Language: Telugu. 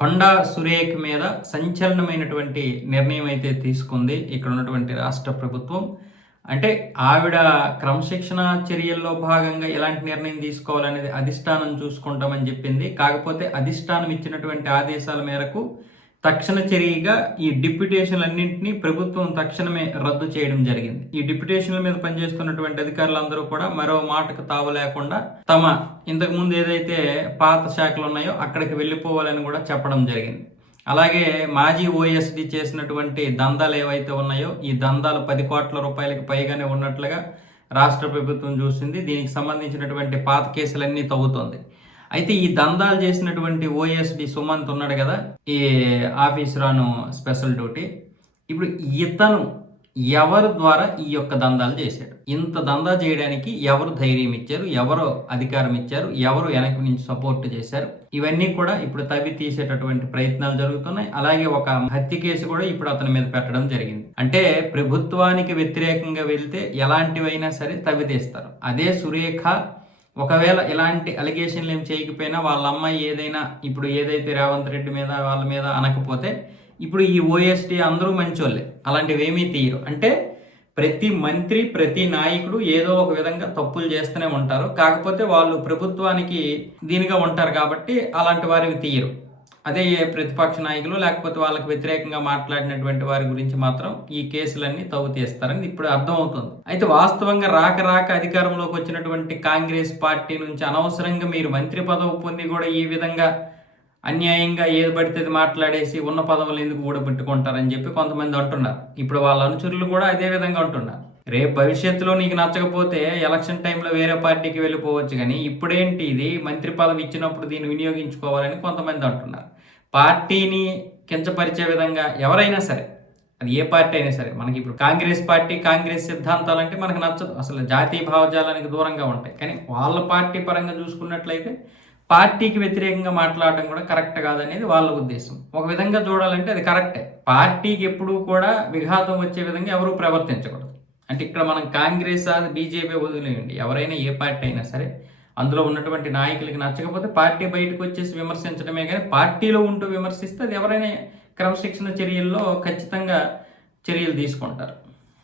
కొండా సురేఖ మీద సంచలనమైనటువంటి నిర్ణయం అయితే తీసుకుంది ఇక్కడ ఉన్నటువంటి రాష్ట్ర ప్రభుత్వం. అంటే ఆవిడ క్రమశిక్షణ చర్యల్లో భాగంగా ఎలాంటి నిర్ణయం తీసుకోవాలనేది అధిష్టానం చూసుకుంటామని చెప్పింది. కాకపోతే అధిష్టానం ఇచ్చినటువంటి ఆదేశాల మేరకు తక్షణ చర్యగా ఈ డిప్యుటేషన్లన్నింటినీ ప్రభుత్వం తక్షణమే రద్దు చేయడం జరిగింది. ఈ డిప్యుటేషన్ల మీద పనిచేస్తున్నటువంటి అధికారులందరూ కూడా మరో మాటకు తావలేకుండా తమ ఇంతకుముందు ఏదైతే పాత శాఖలు ఉన్నాయో అక్కడికి వెళ్ళిపోవాలని కూడా చెప్పడం జరిగింది. అలాగే మాజీ ఓఎస్డి చేసినటువంటి దందాలు ఏవైతే ఉన్నాయో ఈ దందాలు 10 కోట్ల రూపాయలకు పైగానే ఉన్నట్లుగా రాష్ట్ర ప్రభుత్వం చూసింది. దీనికి సంబంధించినటువంటి పాత కేసులన్నీ తవ్వుతోంది. అయితే ఈ దందాలు చేసినటువంటి ఓఎస్డి సుమంత్ ఉన్నాడు కదా, ఈ ఆఫీస్ రాను స్పెషల్ డ్యూటీ, ఇప్పుడు ఇతను ఎవరి ద్వారా ఈ యొక్క దందాలు చేశాడు? ఇంత దందా చేయడానికి ఎవరు ధైర్యం ఇచ్చారు, ఎవరు అధికారం ఇచ్చారు, ఎవరు వెనక నుంచి సపోర్ట్ చేశారు? ఇవన్నీ కూడా ఇప్పుడు తవ్వి తీసేటటువంటి ప్రయత్నాలు జరుగుతున్నాయి. అలాగే ఒక హత్య కేసు కూడా ఇప్పుడు అతని మీద పెట్టడం జరిగింది. అంటే ప్రభుత్వానికి వ్యతిరేకంగా వెళ్తే ఎలాంటివైనా సరే తవ్వి తీస్తారు. అదే సురేఖ ఒకవేళ ఇలాంటి అలిగేషన్లు ఏం చేయకపోయినా వాళ్ళ అమ్మాయి ఏదైనా ఇప్పుడు ఏదైతే రేవంత్ రెడ్డి మీద వాళ్ళ మీద అనకపోతే ఇప్పుడు ఈ ఓఎస్టీ అందరూ మంచోళ్ళే, అలాంటివి ఏమీ తీయరు. అంటే ప్రతి మంత్రి ప్రతి నాయకుడు ఏదో ఒక విధంగా తప్పులు చేస్తూనే ఉంటారు. కాకపోతే వాళ్ళు ప్రభుత్వానికి దీనిగా ఉంటారు కాబట్టి అలాంటి వారిని తీయరు. అదే ప్రతిపక్ష నాయకులు లేకపోతే వాళ్ళకి వ్యతిరేకంగా మాట్లాడినటువంటి వారి గురించి మాత్రం ఈ కేసులన్నీ తవ్వు తీస్తారని ఇప్పుడు అర్థమవుతుంది. అయితే వాస్తవంగా రాక అధికారంలోకి వచ్చినటువంటి కాంగ్రెస్ పార్టీ నుంచి అనవసరంగా మీరు మంత్రి పదవి పొంది కూడా ఈ విధంగా అన్యాయంగా ఏది పడితే మాట్లాడేసి ఉన్న పదవులు ఎందుకు ఊడబెట్టుకుంటారని చెప్పి కొంతమంది అంటున్నారు. ఇప్పుడు వాళ్ళ అనుచరులు కూడా అదే విధంగా అంటున్నారు. రేపు భవిష్యత్తులో నీకు నచ్చకపోతే ఎలక్షన్ టైంలో వేరే పార్టీకి వెళ్ళిపోవచ్చు, కానీ ఇప్పుడేంటి ఇది మంత్రి పదవి ఇచ్చినప్పుడు దీన్ని వినియోగించుకోవాలని కొంతమంది అంటున్నారు. పార్టీని కించపరిచే విధంగా ఎవరైనా సరే, అది ఏ పార్టీ అయినా సరే, మనకి ఇప్పుడు కాంగ్రెస్ పార్టీ కాంగ్రెస్ సిద్ధాంతాలు అంటే మనకు నచ్చదు, అసలు జాతీయ భావజాలానికి దూరంగా ఉంటాయి. కానీ వాళ్ళ పార్టీ పరంగా చూసుకున్నట్లయితే పార్టీకి వ్యతిరేకంగా మాట్లాడడం కూడా కరెక్ట్ కాదనేది వాళ్ళ ఉద్దేశం. ఒక విధంగా చూడాలంటే అది కరెక్టే. పార్టీకి ఎప్పుడూ కూడా విఘాతం వచ్చే విధంగా ఎవరూ ప్రవర్తించకూడదు. అంటే ఇక్కడ మనం కాంగ్రెస్ బీజేపీ వదిలేయండి, ఎవరైనా ఏ పార్టీ అయినా సరే అందులో ఉన్నటువంటి నాయకులకి నచ్చకపోతే పార్టీ బయటకు వచ్చేసి విమర్శించడమే, కానీ పార్టీలో ఉంటూ విమర్శిస్తే అది ఎవరైనా క్రమశిక్షణ చర్యల్లో ఖచ్చితంగా చర్యలు తీసుకుంటారు.